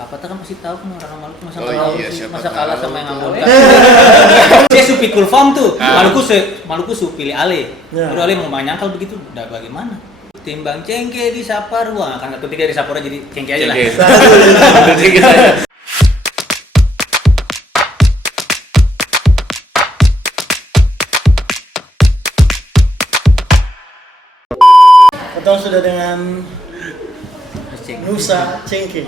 Papa kan pasti tahu kan orang Maluku masa Siapa kalah tahu. sama yang Ambon kan. Dia su pikul form tuh. Maluku su pilih Ale. Baru Ale mau menyangkal begitu, udah bagaimana? Timbang cengke di Saparua, kan ketika di Saparua jadi cengke aja lah. Cengke saja. Ketemu sudah dengan Nusa Cengke.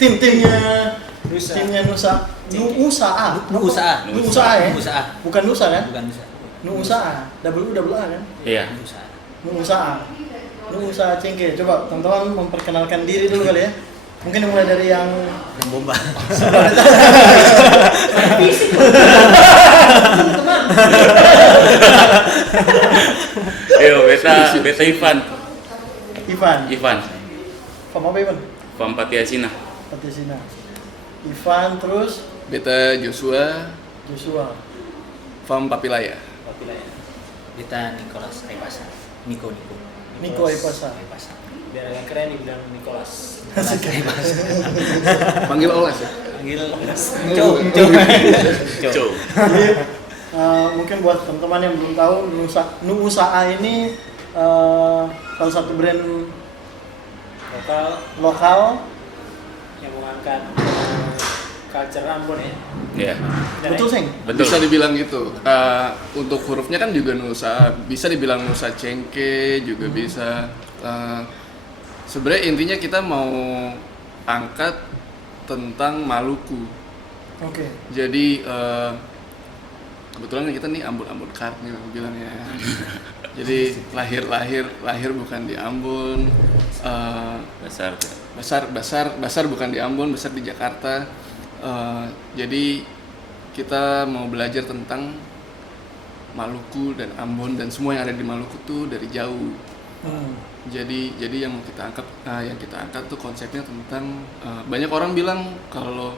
Timnya Nusa. Nusa A. Bukan Nusa kan? Bukan Nusa. Nusa A. Double A kan? Iya. Nusa A. Nusa Cengke. Coba teman-teman memperkenalkan diri dulu kali ya. Mungkin mulai dari yang bomba. Yo, beta Ivan. Fam apa Ivan? Fam Patiasina. Ivan terus Beta Joshua, Fam Papilaya. Kita Nicholas Aipasa. Niko Aipasa. Biar agak keren dibilang Nicholas. Panggil Oles ya? Panggil Cow. Jadi mungkin buat teman-teman yang belum tahu Nusa A ini salah satu brand lokal Yang mengangkat culture Ambon ya. Iya. betul Seng? Betul. Bisa dibilang gitu. Untuk hurufnya kan juga Nusa, bisa dibilang Nusa Cengke juga bisa. Sebenarnya intinya kita mau angkat tentang Maluku. Oke. Jadi kebetulan kita nih Ambon Kart nih aku bilangnya. Jadi lahir bukan di Ambon. Besar bukan di Ambon, besar di Jakarta. Jadi kita mau belajar tentang Maluku dan Ambon dan semua yang ada di Maluku tuh dari jauh. Jadi yang mau kita angkat tuh konsepnya tentang banyak orang bilang kalau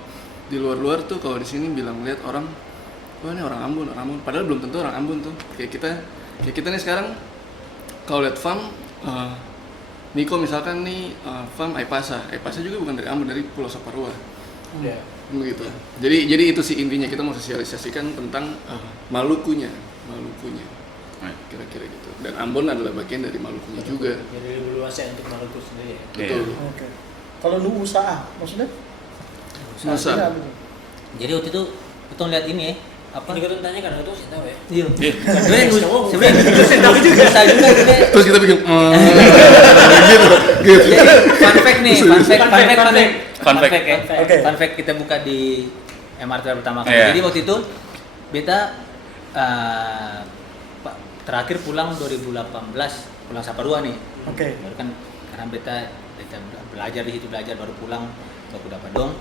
di luar tuh kalau di sini bilang lihat orang, wah ini orang Ambon, padahal belum tentu orang Ambon tuh. Kayak kita nih sekarang kalau lihat Fam Niko misalkan nih Fam Aipasa juga bukan dari Ambon, dari Pulau Saparua. Iya. Begitu. Jadi itu sih intinya, kita mau sosialisasikan tentang Malukunya. Kira-kira gitu. Dan Ambon adalah bagian dari Malukunya juga. Jadi lebih luas ya untuk Maluku sendiri ya. Betul. Oke. Kalau Nusa A maksudnya? Nusa. Jadi waktu itu kita lihat ini ya, apa? Ini kita tanya kan itu sih tahu ya. Iya. Iya. Sebenarnya tahu juga. Nusa juga sebenarnya. Terus kita bikin gitu. Jadi fun fact nih, fun fact ya. Oke. Fun fact kita buka di MRT pertama kali. Iya. Jadi waktu itu beta terakhir pulang 2018, pulang Saparua nih. Oke. Baru kan karena beta belajar di situ, baru pulang ke Kuda Padong.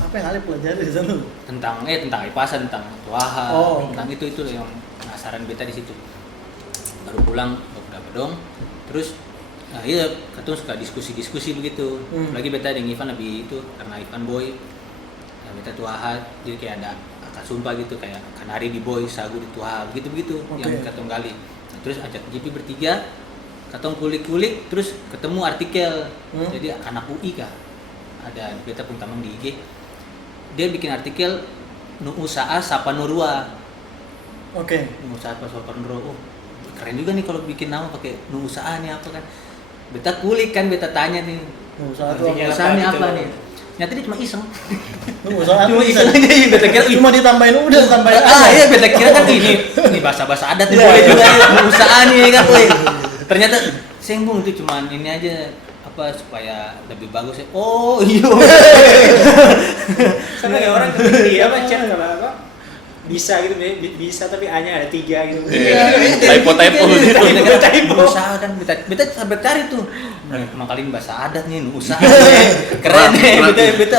Apa yang Ale pelajari di sana? Tentang Aipasa, tentang Tuaha, tentang itu yang penasaran beta di situ. Baru pulang ke Kuda Padong, terus ketemu suka diskusi begitu. Lagi beta dengan Ivan lebih itu karena Ivan boy, beta Tuaha, jadi kayak ada akad sumpah gitu, kayak Kanari di boy, Sagu di Tuaha, begitu yang ketemu gali. Nah, terus ajak GP bertiga, ketemu kulik, terus ketemu artikel. Jadi anak UI kah? Ada beta pun tamang di IG. Dia bikin artikel Nusa Sapanurua. Oke. Nusa Sapanurua. Oh, keren juga nih kalau bikin nama pakai Nusa nih apa kan. Beta kulik kan, beta tanya nih. Nusa ini apa nih? Nyata dia cuma iseng. Cuma iseng aja, beta kira cuma ditambahin tambahin. Iya, beta kira kan ini bahasa adat nih boleh juga ya. Nusa nih kan, woi. Ternyata sengbung itu cuman ini aja supaya lebih bagus ya. Oh iya. Kan ada orang dia chat kalau apa bisa gitu, bisa tapi hanya ada 3 gitu. Typo gitu. Nusa kan beta sampai cari tuh. Emang kali ini bahasa adat nih, Nusa. Keren nih, beta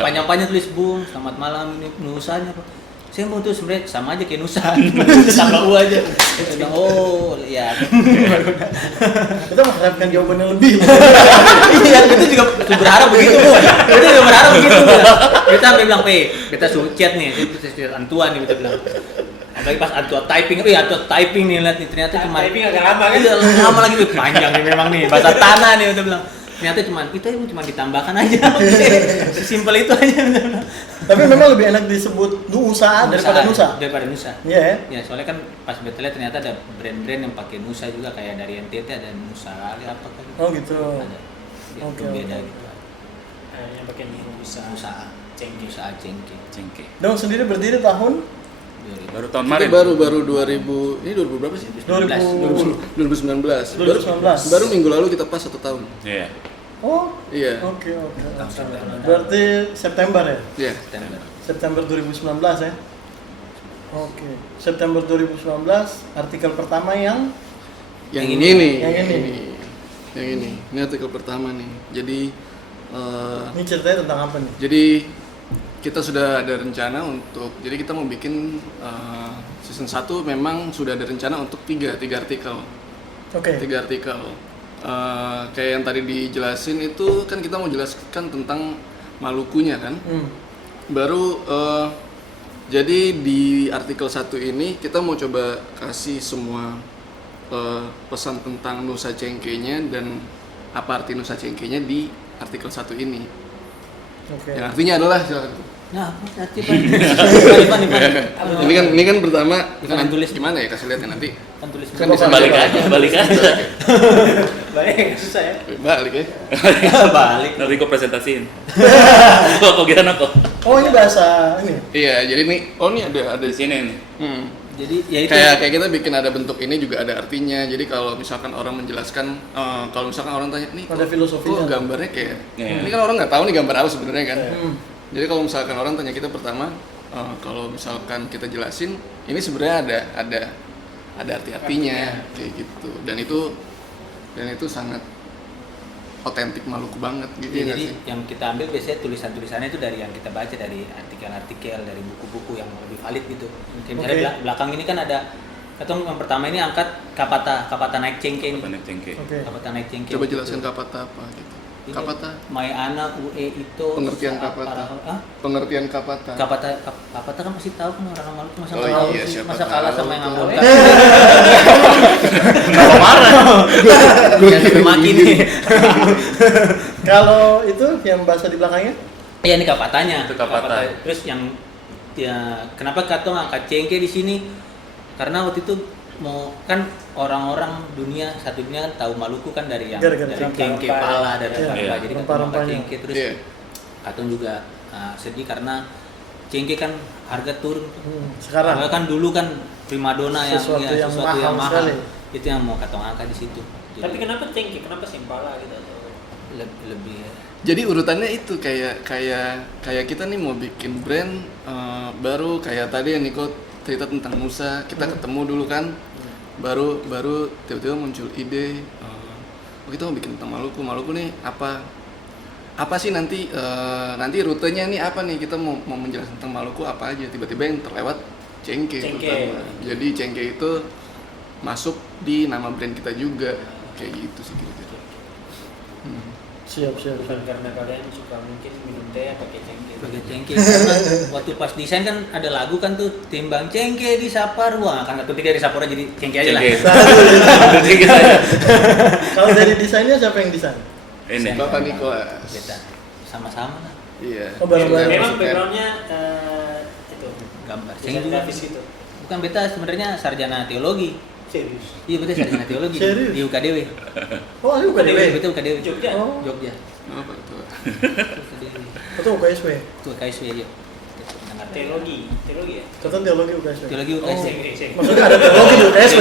panjang-panjang tulis, Bung, selamat malam, ini Nusanya apa? Saya mau tuh sebenarnya sama aja kayak Nusa. Tambah U aja. Saya bilang, oh iya. Kita mengharapkan jawabannya lebih. Iya, kita juga berharap begitu, Bu. Kita juga berharap begitu. Kita sampai bilang, beta suruh chat nih, chat Antuan nih, beta bilang. Apalagi pas Antua typing nih, lihat nih, ternyata cuma typing agak lama kan? Iya, lama lagi, panjang nih memang nih, bahasa tanah nih, beta bilang. Ternyata cuma ditambahkan aja. Sesimpel itu aja. Tapi memang lebih enak disebut Nusa daripada Nusa. Daripada Nusa. Iya ya. Ya, soalnya kan pas beta lihat ternyata ada brand-brand yang pakai Nusa juga, kayak dari NTT ada Nusa apa kan. Oh gitu. Ada. Ya, Oke, beda oke. gitu. Yang pakai Nusa. Nusa Cengke. Nusa Cengke. Cengke. Dong sendiri berdiri tahun Baru tahun Kita kemarin. baru 2000, ini 2000 berapa sih? 2019. 2019. Baru minggu lalu kita pas 1 tahun. Iya. Oh, Iya. oke. Tahun September. Berarti September ya? Iya. September. September 2019 ya? Oke. September 2019, artikel pertama yang Yang Yang ini. ini. Yang ini. Yang ini. Ini artikel pertama nih. Jadi ini ceritanya tentang apa nih? jadi kita sudah ada rencana untuk, jadi kita mau bikin season 1 memang sudah ada rencana untuk 3 artikel. Oke. 3 artikel. Kayak yang tadi dijelasin itu kan kita mau jelaskan tentang Malukunya kan. Baru jadi di artikel 1 ini kita mau coba kasih semua pesan tentang Nusa Cengkenya dan apa arti Nusa Cengkenya di artikel 1 ini. Oke. Yang artinya adalah silakan. Nah, berarti Pan. Ini kan pertama Bukan tulis. gimana ya, kasih lihat ya nanti. Kan tulis Kan bisa Balik aja. Banyak susah ya. balik ya. balik. Nanti gue presentasiin. Kok gimana kok? Oh, ini bahasa ini. Iya, jadi nih ini ada Di sini nih. Jadi ya itu kayak kita bikin ada bentuk ini juga ada artinya. Jadi kalau misalkan orang menjelaskan, kalau misalkan orang tanya nih, Ada filosofinya. kok gambarnya kayak Iya. ini kan orang nggak tahu nih gambar apa sebenarnya kan. Jadi kalau misalkan orang tanya kita pertama, kalau misalkan kita jelasin, ini sebenarnya ada arti-artinya kayak gitu. Dan itu sangat otentik Maluku banget gitu ya, ya nggak jadi sih? yang kita ambil biasanya tulisan-tulisannya itu dari yang kita baca dari artikel-artikel, dari buku-buku yang lebih valid gitu. Misalnya belakang ini kan ada atau yang pertama ini angkat kapata naik cengke ini. Apa Cengke? Oke. Kapata naik cengke. Coba gitu. jelaskan kapata apa gitu. Ini Kapata, Mai ana ue itu pengertian sa- kapata. Hah? Pengertian kapata. Kapata kan pasti tahu kan orang Maluku masa Oh tahu iya, sih, siapa masa kalah tahu sama yang tuh. Ambon. Kenapa marah? Ya sampai maki nih. Kalau itu yang bahasa di belakangnya? Iya ini kapatanya. Itu kapata. Terus yang ya kenapa katong angkat cengke di sini? Karena waktu itu mau kan orang-orang satu dunia kan tahu Maluku kan dari yang Gara-gara dari cengke rempah-rempah. pala dari Iya, rempah. Jadi kan rempah-rempahnya. angkat cengke terus Iya. katong juga sedih karena cengke kan harga turun. Sekarang. Karena kan dulu kan primadona Sesuatu yang mahal sekali. Itu yang mau katong angkat di situ. Tapi kenapa cengke? Kenapa simpala gitu? Lebih Jadi urutannya itu kayak kita nih mau bikin brand baru kayak tadi yang Niko cerita tentang Nusa, kita ketemu dulu kan, baru tiba-tiba muncul ide, kita mau bikin tentang Maluku nih apa sih nanti rutenya nih apa nih, kita mau menjelaskan tentang Maluku apa aja, tiba-tiba yang terlewat Cengke. Pertama. Jadi Cengke itu masuk di nama brand kita juga kayak gitu sih kira-kira. Siap. Bukan karena kalian suka mungkin minum teh pakai cengke. pakai cengke karena waktu pas desain kan ada lagu kan tuh timbang cengke di Saparua kan ketika di Saparua jadi cengke aja lah. Cengke saja. Kalau dari desainnya siapa yang desain? Ini. Bapak Nikolas. Beta sama-sama lah Iya. Oh, bareng-bareng. Memang backgroundnya itu gambar. desain Cengke juga grafis gitu. bukan beta sebenarnya sarjana teologi. Serius. Iya beta sarjana teologi Serius? di UKDW. Oh, ini bukan dewe. Beta UKDW. Jogja. Oh, Jogja. Apa tuh? itu UKSW. Tuh KSW aja. Teologi ya. Kata teologi UKSW. Teologi Oh, UKSW. maksudnya ada teologi di UKSW.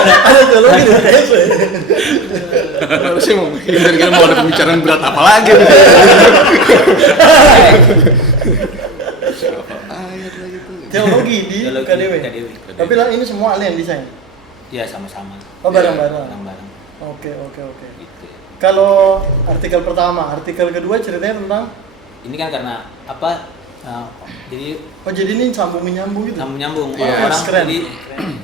Ada teologi di UKSW. Harusnya mau kira-kira mau ada pembicaraan berat apa lagi? Ayat lagi tuh. Teologi di Teologi UKDW. UKDW. Tapi lah ini semua ahli yang desain. Iya sama-sama. Oh, bareng-bareng. Bareng-bareng. Oke. Gitu. Kalau artikel pertama, artikel kedua ceritanya tentang Ini kan karena apa? Jadi jadi ini sambung menyambung gitu. nyambung Iya. orang Keren. jadi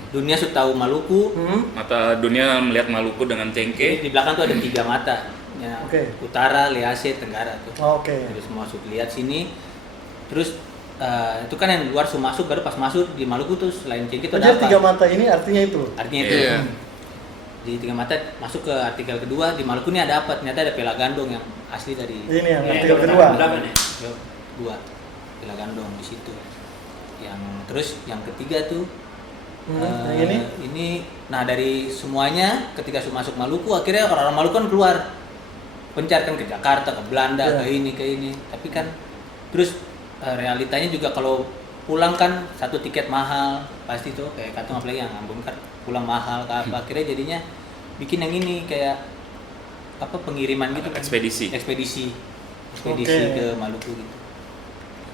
dunia sudah tahu Maluku. Mata dunia melihat Maluku dengan Jadi cengke. di belakang tuh ada 3 mata. Ya, Oke. Utara, Lease, Tenggara tuh. Oke. Terus masuk lihat sini. Terus itu kan yang luar sudah masuk, baru pas masuk di Maluku tuh selain cengke itu ada Jadi apa? 3 mata ini artinya itu. Artinya itu. Iya. di Tiga Mata masuk ke artikel kedua, di Maluku ini ada apa? Ternyata ada Pelagandong yang asli dari Ini yang Iya, artikel itu kedua. berapa nih? dua Pelagandong di situ. Yang terus yang ketiga tuh Yang ini? ini nah dari semuanya ketika masuk Maluku akhirnya orang-orang Maluku kan keluar pencar kan ke Jakarta, ke Belanda, Ya. ke ini. Tapi kan terus realitanya juga kalau pulang kan satu tiket mahal pasti tuh kayak Katong apalagi yang Ambon kan pulang mahal ke apa akhirnya jadinya bikin yang ini kayak apa pengiriman gitu kan. Ekspedisi. ekspedisi Oke. ke Maluku gitu.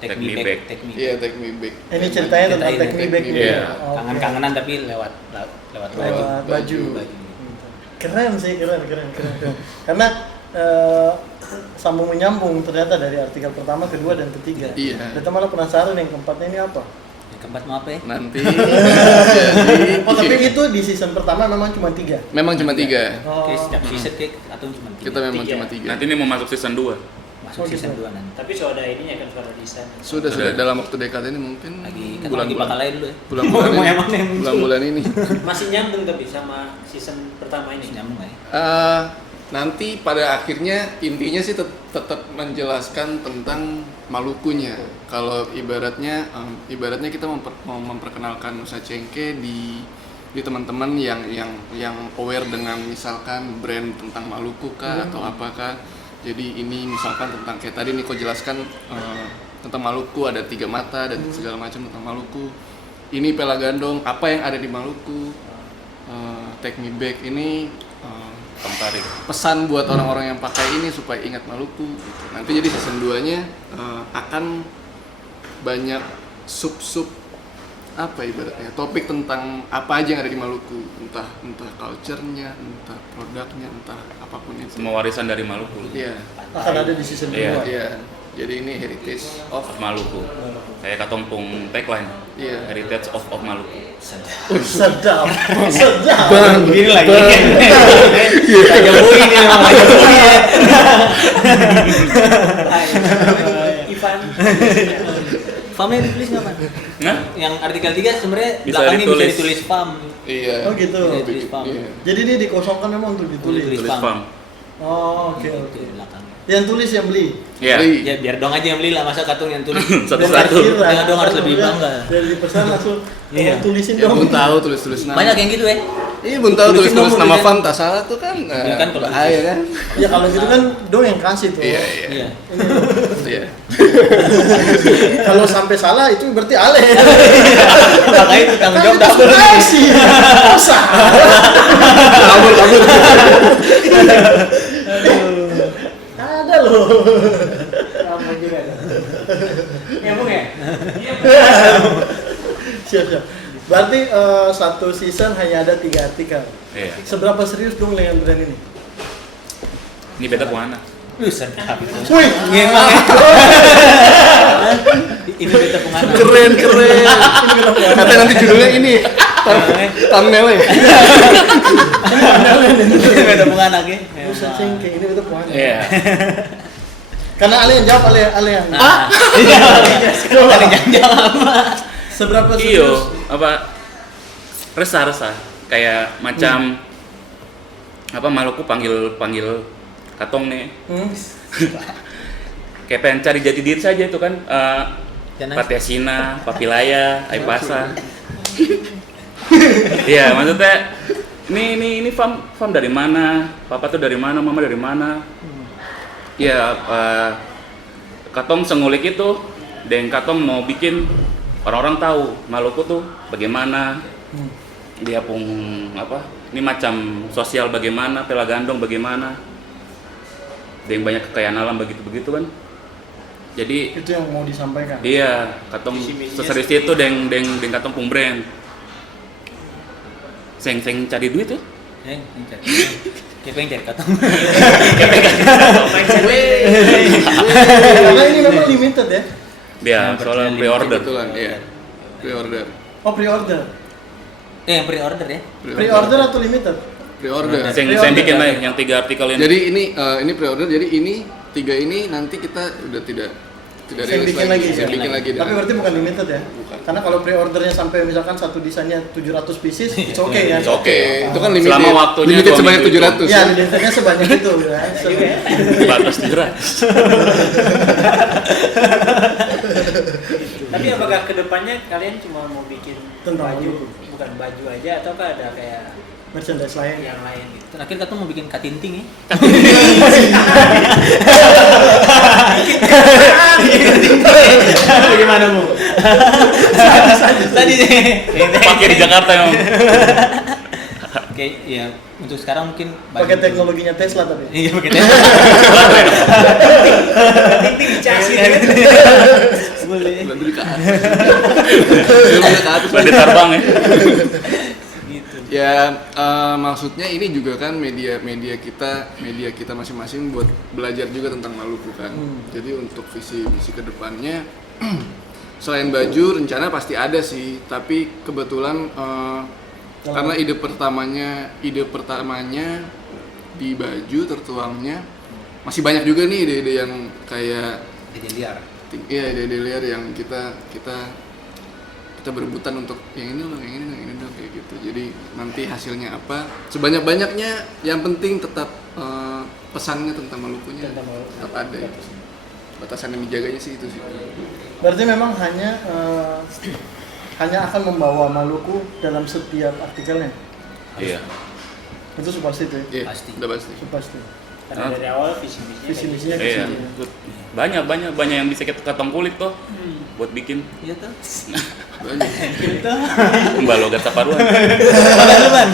Take me back. Take me Iya, back. take me back. Ini ceritanya tentang Ceritain take me back. Iya. Oke. Kangen-kangenan tapi lewat baju. Lewat baju. Baju. Keren sih, keren. Karena sambung menyambung ternyata dari artikel pertama, kedua, dan ketiga. Iya. Kita malah penasaran yang keempatnya ini apa? Yang keempat mau apa ya? Nanti jadi Oh tapi itu di season pertama memang cuma 3. memang cuma 3. Oh. Oke, setiap season kayak atau cuma Kita memang Tiga. cuma 3. Nanti ini mau masuk season 2. masuk Oh, season gitu. 2 nanti. Tapi sudah ada ininya kan, sudah desain. Sudah dalam waktu dekade ini mungkin Lagi kan bulan lagi bakal lain dulu ya. bulan-bulan Mau ini. yang mana yang muncul? Bulan-bulan ini. Masih nyambung tapi sama season pertama ini. Nyambung nggak ya? Nanti pada akhirnya intinya sih tetap menjelaskan tentang Malukunya. Kalau ibaratnya kita mau memperkenalkan Nusa Cengke di teman-teman yang aware dengan misalkan brand tentang Maluku kah atau apakah. Jadi ini misalkan tentang kayak tadi Niko jelaskan tentang Maluku ada 3 mata dan segala macam tentang Maluku. Ini Pelagandong, apa yang ada di Maluku. Take Me Back ini Tertarik. pesan buat orang-orang yang pakai ini supaya ingat Maluku gitu. Nanti jadi season 2-nya akan banyak sub-sub apa ibaratnya topik tentang apa aja yang ada di Maluku, entah culture-nya, entah produknya, entah apapun itu. Semua warisan dari Maluku. Iya. Akan ada di season Iya. 2. Iya. Jadi ini heritage of Of Maluku. Kayak Katongpung tagline. Iya. Heritage of Maluku. Sedap. Begini lagi. Jauh ini memang jauh ya. Ivan. Farmnya ditulis nggak Pak? Nah, Yang artikel 3 sebenarnya Bisa belakangnya bisa ditulis. ditulis farm. Iya. Oh gitu. Bisa ditulis farm. Iya. Jadi dia dikosongkan memang untuk ditulis. Tulis tulis farm. farm. Oh, oke Itu oke. di belakangnya. Yang tulis yang beli. Iya. Beli. Ya biar dong aja yang beli lah, masa Katong yang tulis. Satu-satu. Jangan dong harus lebih bangga. Dari pesan langsung Iya. tulisin Ya, dong. Bun tahu tulis-tulis nama. Banyak yang gitu ya. Iya, Bun tahu Tulisin tulis-tulis dong, nama tulisin. farm tak salah tuh kan. Iya kan, kalau bahaya tulis. kan? Ya kalau gitu kan dong yang kasih tuh. Iya. Iya. Kalau sampai salah itu berarti Ale. Makanya itu tanggung jawab double. Kasih. Masa? Kabur. Ada loh. Ramai juga. Nyambung ya? Siap. Berarti satu season hanya ada 3 artikel. Iya. Seberapa serius dong dengan brand ini? Ini beta mana? Sedap itu. Wih, Memang ya. Ini beta pengaruh. Keren. Kata nanti judulnya ini thumbnail-nya. Ini beta pengaruh ya. Nusa Cengke ini betul puan. Iya. Karena Ale yang jawab, Ale yang. Ah, iya. Tadi jangan jawab. Seberapa Iyo, serius? apa resah kayak macam apa Maluku panggil Katong nih Hmm? kayak pengen cari jati diri saja itu kan Jangan. Patiasina, Papilaya, Aipasa. Iya, maksudnya ini farm dari mana? Papa tuh dari mana? Mama dari mana? Ya, Katong sengulik itu, dan Katong mau bikin orang-orang tahu Maluku tuh bagaimana. Dia pun apa? Ini macam sosial bagaimana, Pelagandong bagaimana. Dan banyak kekayaan alam begitu-begitu kan. Jadi Itu yang mau disampaikan. iya, Katong Visi-misinya seserius seperti itu deng Katong pun brand. Seng cari duit tuh. Ini cari. Dia pengen cari Katong. Karena ini memang limited ya. Dia soalnya pre-order. Kebetulan, iya. Pre-order. Oh pre-order. Yang pre-order ya. Pre-order atau limited? Pre-order. Saya bikin lah yang 3 artikel ini. Jadi ini pre-order. Jadi ini 3 ini nanti kita udah tidak Tidak Saya rilis bikin lagi, saya ya? bikin lagi. Tapi berarti bukan limited ya? Bukan. Karena kalau pre-ordernya sampai misalkan satu desainnya 700 pieces, it's okay kan? It's okay. Itu kan limited. Selama waktunya limited 2 sebanyak minggu itu. 700 Ya, limitednya sebanyak itu kan? Batas 700. Tapi apakah kedepannya kalian cuma mau bikin Tentang baju, Maluku. bukan baju aja, ataukah ada kayak Merchandise lain. yang lain gitu? Terakhir kita mau bikin katinting ya. Bagaimana Bu? Tadi deh. Pakai di Jakarta emang. Oke, ya untuk sekarang mungkin Pakai teknologinya Tesla tapi. Iya, pakai Tesla. Titik dicasih kan? Boleh. Bulan beli ke atas. Bulan ke atas. Bandit terbang ya. Gitu. Ya maksudnya ini juga kan media kita masing-masing buat belajar juga tentang Maluku kan. Jadi untuk visi kedepannya selain baju rencana pasti ada sih, tapi kebetulan karena ide pertamanya di baju tertuangnya masih banyak juga nih ide-ide yang kayak Jadi liar. iya ide-ide liar yang kita berebutan untuk yang ini loh, yang ini dong kayak gitu. Jadi nanti hasilnya apa? Sebanyak-banyaknya yang penting tetap pesannya tentang Malukunya Tentang Maluku. tetap ada. Batasan yang dijaganya sih itu sih. Berarti memang hanya akan membawa Maluku dalam setiap artikelnya. Iya. Itu pasti itu. Iya, Pasti. udah pasti. Itu pasti. Karena dari awal visi-misinya Visi kayak misinya ke Iya. situ. Banyak yang bisa kita ketong kulit kok buat bikin. Iya tuh. Banyak. Mbak Logat Saparuan. Teman-teman.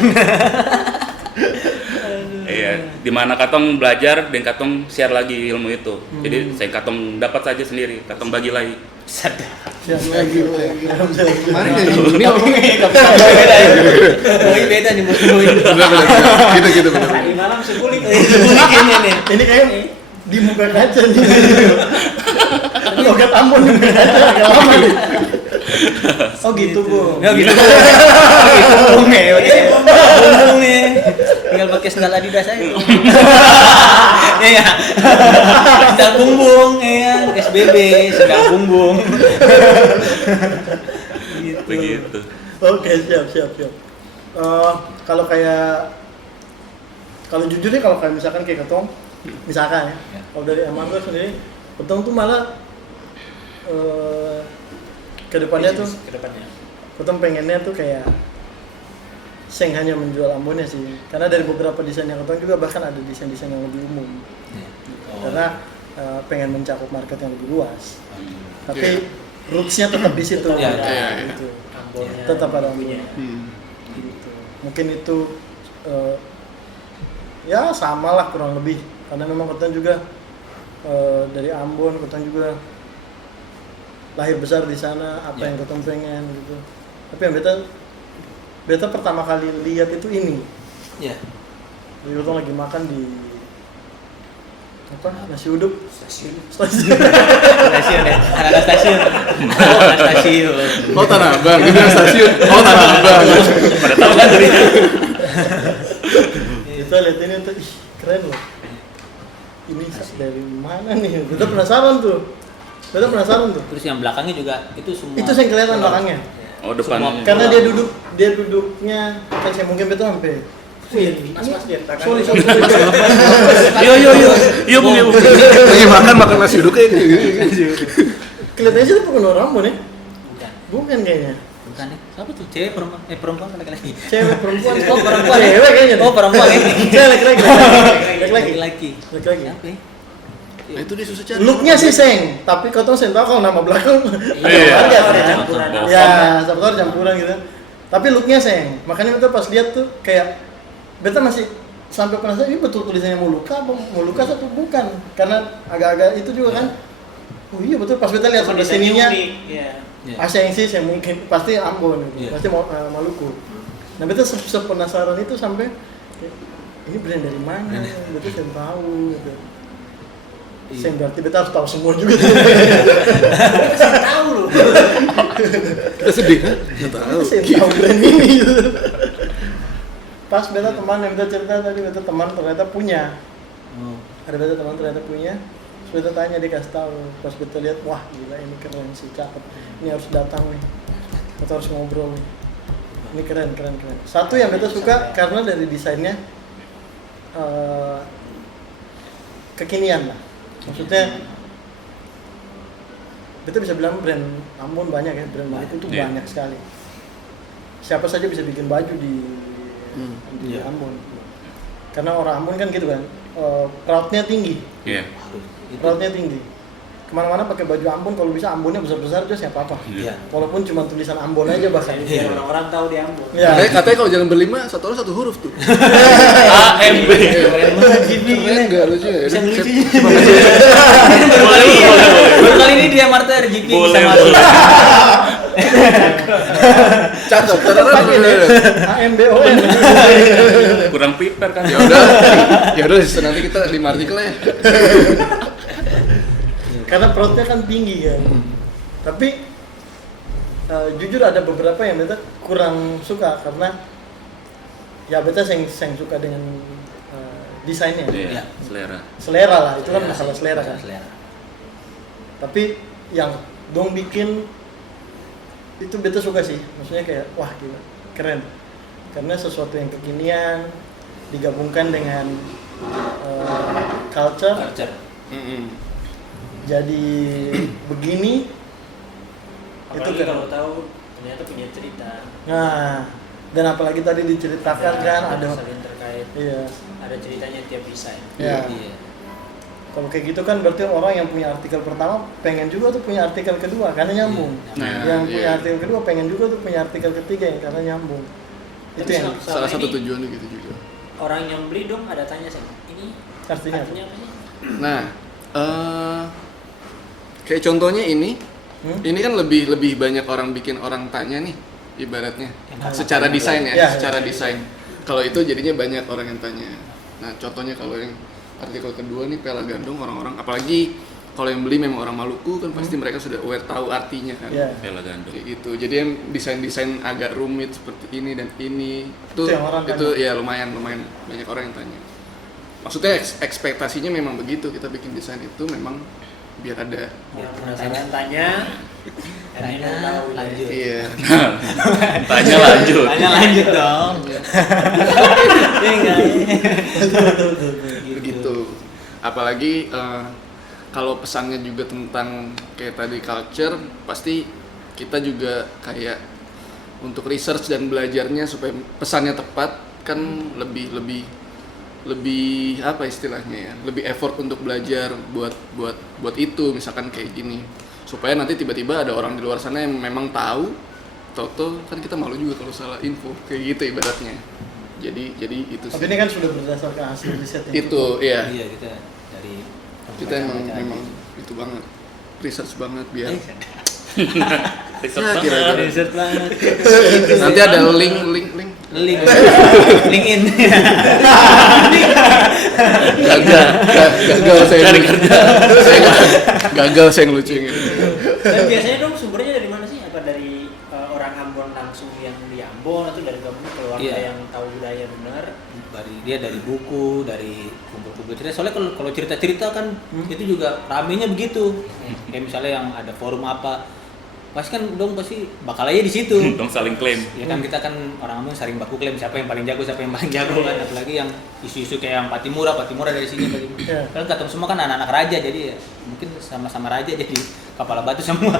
Iya, di mana katong belajar dan katong share lagi ilmu itu. Jadi saya katong dapat saja sendiri, katong bagi lagi. Sadar. Siap lagi. Kemarin kayak gini Beda ya. Boy beda nih boy. bener. Gitu bener. tadi malam sekulit. Ini nih. Ini kayak di muka kaca nih. Logat Ambon di muka kaca agak lama nih. Oh gitu Bu. Ya gitu. Gitu bung ya. Bung nih. Tinggal pakai sandal Adidas aja. Iya. Sandal bumbung ya, SBB, sandal bumbung. Gitu. Begitu. Oke, siap. Kalau jujur nih, kalau kayak misalkan kayak Ketong, misalkan ya, kalau dari Amanda sendiri, Ketong tuh malah kedepannya tuh, Kedepannya. Ketong pengennya tuh kayak Seng hanya menjual Ambonnya sih, karena dari beberapa desain yang Ketong juga bahkan ada desain-desain yang lebih umum, karena pengen mencakup market yang lebih luas, tapi roots-nya tetap di situ, Iya, iya. gitu. Ambonnya. Tetap ada punya. Gitu. Mungkin itu ya sama lah kurang lebih, karena memang Ketong juga dari Ambon, Ketong juga lahir besar di sana, apa yang Ketong pengen gitu. Tapi yang beta pertama kali lihat itu ini, Iya. jadi Ketong lagi makan di apa, nasi uduk Stasiun. stasiun. Stasiun ya. Anak stasiun. Oh, stasiun. Oh Tanah Abang, dia bilang stasiun. Oh Tanah Abang. Pada tahu kan dari Kita lihat ini tuh, ih, keren loh. Ini dari mana nih? Beta penasaran tuh. Terus yang belakangnya juga itu semua. Itu yang kelihatan belakangnya. oh depan. Karena dia duduknya kan saya mungkin betul sampai. Mas lihat tangan. Sorry. Yo bung. Lagi makan nasi uduk kayak gini. Kelihatannya sih bukan orang Ambon ya? Bukan. Bukan kayaknya. Bukan ya. Siapa tuh? Cewek perempuan? Perempuan atau laki-laki? Cewek perempuan. Oh, perempuan. Cewek kayaknya. Oh, perempuan ini. Cewek laki-laki. Laki-laki. Laki-laki. Laki-laki. Siapa ya? Nah, itu dia susah cari. Looknya sih Seng, tapi kau tahu Seng tahu kalau nama belakang Iya. ada Ada kan? campuran. Ya, siapa tahu ada campuran gitu. Tapi looknya Seng, makanya beta pas lihat tuh kayak beta masih sampai penasaran ini betul tulisannya Molucca apa Molucca atau bukan? Karena agak-agak itu juga kan. Oh iya betul pas beta lihat sampai sininya Iya. Iya. Aseng sih saya mungkin pasti Ambon gitu. Iya. Pasti Maluku. Nah beta sepenasaran itu sampai ini brand dari mana? Beta saya tahu gitu. Saya berarti beta harus tahu semua juga. Tahu loh. Kita sedih kan? Nggak tahu. Saya tahu brand ini. Gitu. Pas beta teman yang beta cerita tadi, beta teman ternyata punya. Oh. Ada beta teman ternyata punya. Terus beta tanya, dia kasih tahu. Pas beta lihat, wah gila ini keren sih, cakep. Ini harus datang nih. Beta harus ngobrol nih. Ini keren. Satu yang beta suka karena dari desainnya kekinian lah. Maksudnya beta bisa bilang brand Ambon banyak ya, brand Maluku itu banyak sekali. Siapa saja bisa bikin baju di Ambon. Karena orang Ambon kan gitu kan, proudnya tinggi. Proudnya tinggi. Kemana-mana pakai baju Ambon, kalau bisa Ambonnya besar-besar aja siapa apa. Walaupun cuma tulisan Ambon aja bahkan. Biar orang-orang tahu di Ambon. Katanya kalau jalan berlima satu orang satu huruf tuh. AMB. Keren nggak lucu ya? Bisa lucu. Boleh. Kali ini dia Marta RGP bisa Boleh. masuk. Cakep. AMBON. Kurang prepare kan. Ya udah nanti kita 5 artikel ya. Karena proudnya kan tinggi kan. Tapi jujur ada beberapa yang beta kurang suka karena ya beta yang suka dengan desainnya. Iya, Selera lah, itu kan masalah selera kan. Selera. Tapi yang dong bikin itu beta suka sih. Maksudnya kayak wah gila, keren. Karena sesuatu yang kekinian digabungkan dengan culture. Jadi begini. Apalagi Itu kan. kalau tahu ternyata punya cerita. Nah, dan apalagi tadi diceritakan kan ada saling terkait. iya. Ada ceritanya tiap desain. Ya. Iya. Kalau kayak gitu kan berarti orang yang punya artikel pertama pengen juga tuh punya artikel kedua karena nyambung. Yang punya artikel kedua pengen juga tuh punya artikel ketiga yang karena nyambung. Itu Tapi yang Salah selama satu ini tujuan gitu juga. orang yang beli dong ada tanya sama ini artinya. artinya apa sih? Nah, kayak contohnya ini kan lebih banyak orang bikin orang tanya nih, ibaratnya. Secara desain ya, secara desain. Kalau itu jadinya banyak orang yang tanya. Nah, contohnya kalau yang artikel kedua nih Pela Gandong, orang-orang apalagi kalau yang beli memang orang Maluku kan pasti mereka sudah aware tahu artinya kan. Pela Gandong. Kayak gitu. Jadi yang desain-desain agak rumit seperti ini dan ini Itu yang orang itu tanya. ya lumayan banyak orang yang tanya. Maksudnya ekspektasinya memang begitu, kita bikin desain itu memang biar ada Orang penasaran tanya dan ini mau tahu gitu ya. Lanjut. iya. Tanya lanjut. Tanya lanjut dong. Iya enggak? Begitu. Apalagi kalau pesannya juga tentang kayak tadi culture, pasti kita juga kayak untuk research dan belajarnya supaya pesannya tepat kan lebih apa istilahnya ya, lebih effort untuk belajar buat itu, misalkan kayak gini, supaya nanti tiba-tiba ada orang di luar sana yang memang tahu, toto kan kita malu juga kalau salah info kayak gitu ibaratnya. Jadi itu Tapi sih. ini kan sudah berdasarkan hasil riset yang Itu iya. Iya, kita dari Kita memang itu banget, research banget biar Riset ya, banget. kira-kira. riset banget. Nanti ada link LinkedIn. gagal saya Cari kerja. gagal saya ngelucuin gitu. Dan biasanya dong sumbernya dari mana sih? Apa dari orang Ambon langsung yang di Ambon atau dari gabungan keluarga Iya. yang tahu budaya benar? Dari buku, dari kumpul-kumpul cerita. Soalnya kalau cerita-cerita kan itu juga ramenya begitu. Kayak misalnya yang ada forum apa, pasti kan bakal aja di situ. Dong saling klaim. Ya kan kita kan orang Ambon sering baku klaim siapa yang paling jago kan, apalagi yang isu-isu kayak yang Patimura dari sini. Iya. Kan ketemu semua kan anak-anak raja, jadi ya mungkin sama-sama raja jadi kepala batu semua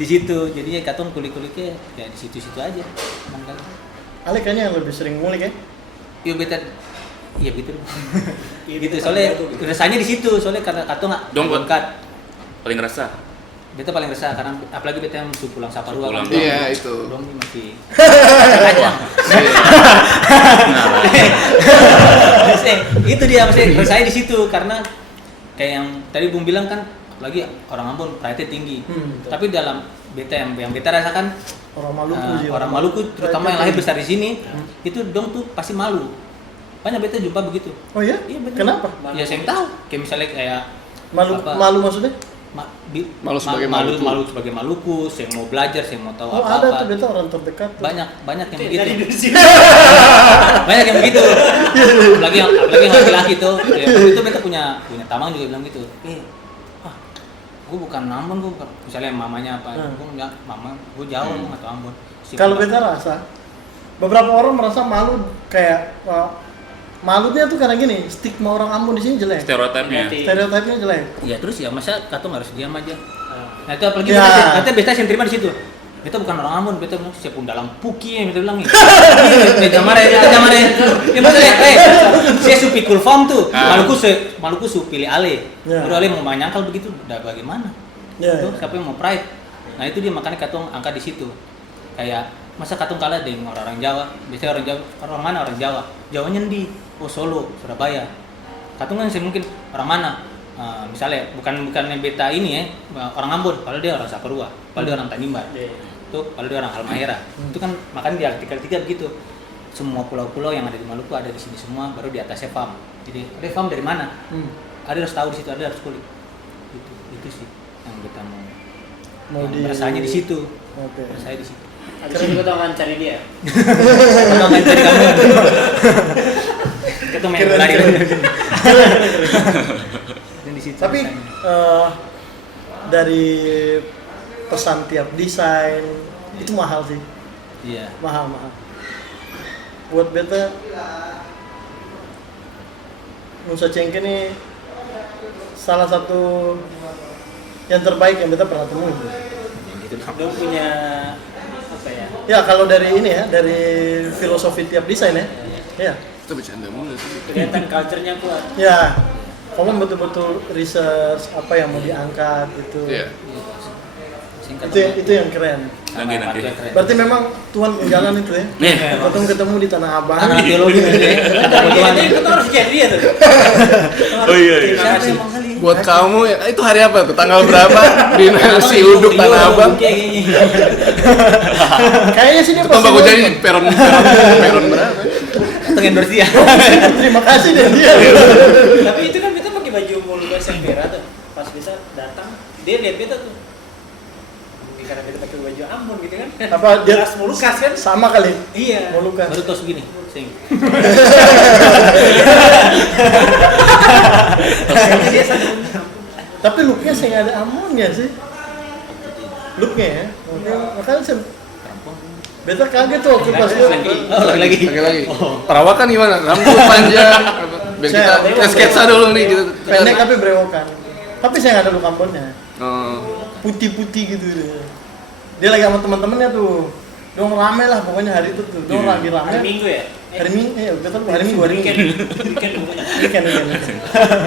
di situ. Jadinya katong kulik-kuliknya ya di situ-situ aja. Emang kan. Ale kayaknya yang lebih sering ngulik ya. Iya beta, iya gitu. Iya, Gitu beta soalnya paling jago gitu. rasanya di situ, soalnya karena katong nggak Dong, buat- lengkap. Paling rasa. Beta paling resah karena apalagi beta yang sudah pulang Saparua kan. Pulang. Iya, itu. Dong ini masih. Itu dia maksudnya saya di situ karena kayak yang tadi Bung bilang kan lagi orang Ambon pride tinggi. Tapi dalam beta yang beta rasakan Orang Maluku sih. orang Maluku terutama yang lahir besar di sini itu dong tuh pasti malu. Banyak beta jumpa begitu. Oh iya? Iya benar. Kenapa? Ya saya tahu. Kayak misalnya kayak Malu apa, malu maksudnya? Malu sebagai Maluku. malu sebagai Maluku, saya mau belajar, saya mau tahu Oh, apa-apa. ada tuh beta orang terdekat tuh. banyak yang begitu. Dari dulu sih. Banyak yang begitu. apalagi yang laki-laki tuh. Ya, waktu itu beta punya tamang juga bilang gitu. gue bukan Ambon, gue misalnya mamanya apa, gue enggak, mama gue Jawa atau Ambon. Kalau beta rasa beberapa orang merasa malu kayak malunya tuh karena gini, stigma orang Ambon di sini jelek. Stereotipnya jelek. Iya, terus ya masa katong harus diam aja. Nah itu apalagi Ya. nanti beta yang terima di situ. Beta bukan orang Ambon, beta bilang siapa dalam puki yang beta bilang nih. Beta marah. Ya maksudnya, saya su pikul form tuh. Maluku su pilih ale. Ya. Baru ale mau menyangkal begitu, udah bagaimana? Ya, Tuh, ya. siapa yang mau pride? Nah itu dia makanya katong angkat di situ. Kayak masa katong kalah dengan orang Jawa. Biasanya orang Jawa, orang mana orang Jawa? Jawanya di Solo, Surabaya. Katong kan mungkin orang mana? Misalnya bukan beta ini ya, orang Ambon, padahal dia orang Saparua, padahal dia orang Tanimbar. Tuh, padahal dia orang Halmahera. Itu kan makanya di artikel 3 begitu. Semua pulau-pulau yang ada di Maluku ada di sini semua, baru di atasnya farm. Jadi, ada farm dari mana? Ada harus tahu di situ, ada harus kulik. Itu sih yang kita mau rasanya di situ. Oke. Saya di situ. Habis itu kita akan cari dia. Kita akan cari kamu. Kita main bola di dan di situ. Tapi dari pesan tiap desain itu mahal sih, iya. mahal. Buat beta Nusa Cengke ini salah satu yang terbaik yang beta pernah temui. Gitu. Dia punya apa ya? Ya kalau dari ini ya, dari filosofi tiap desain ya, ya. Kita bercanda mulu sih. Kelihatan culture-nya kuat. Ya, kamu betul-betul research apa yang mau diangkat gitu. Iya. Itu yang keren. Nanti. Berarti memang Tuhan menjalan itu ya. Nih. Ketemu di Tanah Abang. Anak teologi gitu ya. Itu harus jadi dia tuh. Oh iya. Terima kasih. Buat kamu ya, itu hari apa tuh? Tanggal berapa? Di nasi uduk Tanah Abang. Kayaknya sih dia Itu kan bagus jadi peron berapa? Tengah endorse dia. Terima kasih deh dia. Tapi itu kan kita pakai baju Molucas yang merah tuh. Pas kita datang, dia lihat kita tuh. Mungkin karena kita pakai baju Ambon gitu kan. Apa dia Jelas Molucas kan? sama kali. Iya. Molucas. Baru tos begini, sing. Kayaknya dia satu. Tapi looknya sih nggak ada amonnya sih. Looknya ya. Makanya saya beta kaget tuh waktu pas lihat. Oh, lagi. Lagi. Perawakan gimana? Rambut panjang. Biar kita sketsa dulu nih gitu. Pendek tapi berewokan. Tapi saya nggak ada look Ambonnya. Oh. Putih-putih gitu dia lagi sama teman-temannya tuh dong rame lah pokoknya hari itu tuh dong lagi rame Hari Minggu ya? hari Minggu betul hari Minggu Weekend.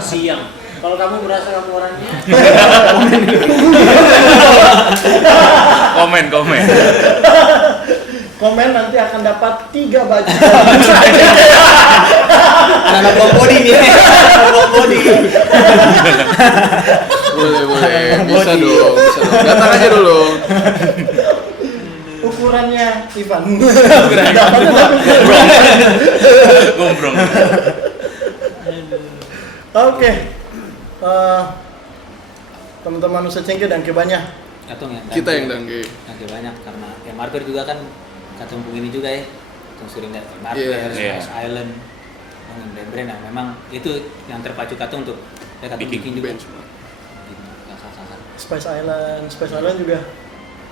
Siang. Kalau kamu berasa kamu orangnya, komen nanti akan dapat 3 baju Anak body nih. Body. Boleh. Bisa dong. Datang aja dulu. ukurannya Ivan Gombrong. oke. Teman-teman Nusa Cengke dan kebanyak Katong ya. Kita yang dangge. Nanti banyak karena ya Marker juga kan katong ini juga ya. Katong sering lihat Marker, Iya. Spice Island, brand-brand yang memang itu yang terpacu katong untuk ya katong bikin juga. Benchmark. Gitu, kakak-kakak. Spice Island juga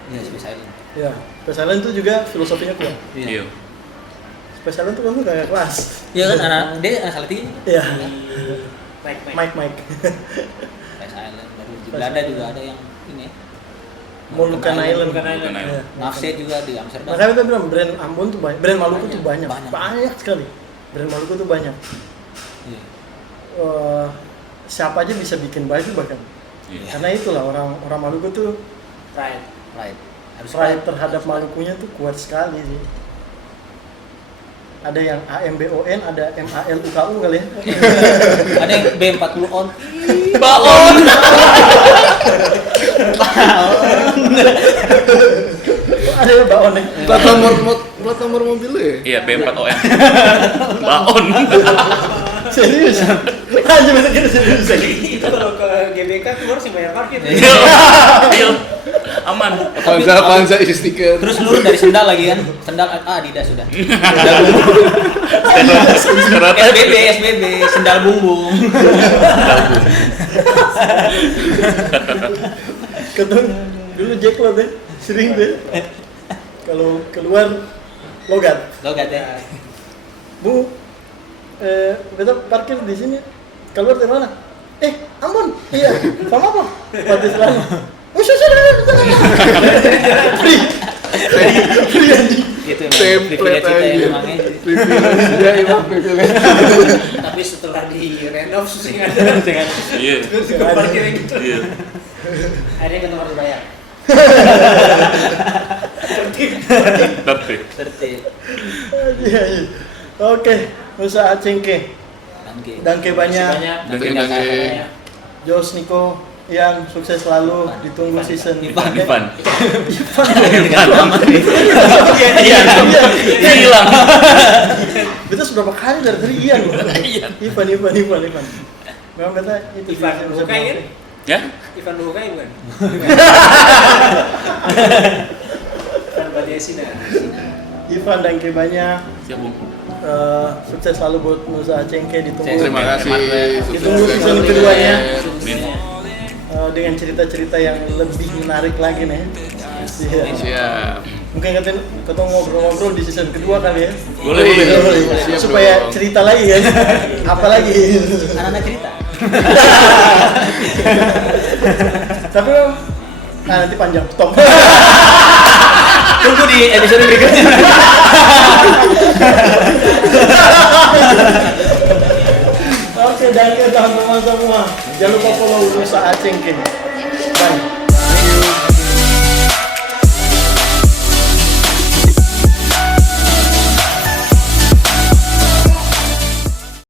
Iya, Spice Island. ya Spice Island itu juga filosofinya kuat. Iya. Spice Island tuh kamu kayak kelas Iya kan dia anak Salatiga. ya Mike. Mike Spice Island. Baru di Belanda juga ada yang ini ya. Moluccan Island. Moluccan Ya. Nafse juga di Amsterdam. Makanya kita bilang brand Ambon tuh banyak, brand Maluku tuh banyak. Banyak. Sekali. Brand Maluku tuh banyak. Iya. Siapa aja bisa bikin baju bahkan. Iya. Karena itulah orang Maluku tuh Pride. Harus pride terhadap Malukunya tuh kuat sekali sih. Ada yang AMBON, ada MALUKU kali ya. Ada yang B40 on. Baon. Ada ya baon ya. Plat nomor mobil lu ya? Iya, B4OM. Baon. Serius. Aja bisa gitu serius. Itu kalau ke GBK keluar sih bayar parkir. Iya. Aman. Panza isi stiker. Terus lu dari sendal lagi kan? Sendal Adidas sudah. SBB, sendal bumbung. Ketemu dulu Jacklot deh, sering deh. Kalau keluar logat. Logat ya. Bu, kita parkir di sini. Keluar dari mana? Ambon. Iya. Sama apa? Pati selama. Oh, free anjing. Itu Template kita aja. memangnya. Ya, emang privilege. Tapi setelah di renov susah nggak ada dengan Iya. juga parkir yang gitu. Iya. Akhirnya ketemu harus bayar. Tapi Tertib. Iya. Oke, Nusa Acengke. Danke banyak. Danke. Jos, Niko, Ian, sukses selalu. Ditunggu season. Ivan. Iya. Hilang. Beta sudah berapa kali dari tadi Ian loh. Ivan. Memang beta itu Ivan bisa Bukai kan? Ya? Ivan Bukai bukan? Ivan Badiasina. Ivan, danke banyak. Siap, Bung. Sukses selalu buat Nusa Acengke. Ditunggu Terima kasih. Ditunggu season keduanya. Amin. Dengan cerita-cerita yang lebih menarik lagi nih. Iya. Siap. Mungkin ketemu ngobrol-ngobrol di season kedua kali ya. Boleh. Siap Supaya dong. cerita lagi kan. Apa lagi? Anak-anak cerita. Tapi nanti panjang stop. Tunggu di episode berikutnya. Oke, danke teman-teman semua. Jangan lupa follow Nusa Acengke. Bye.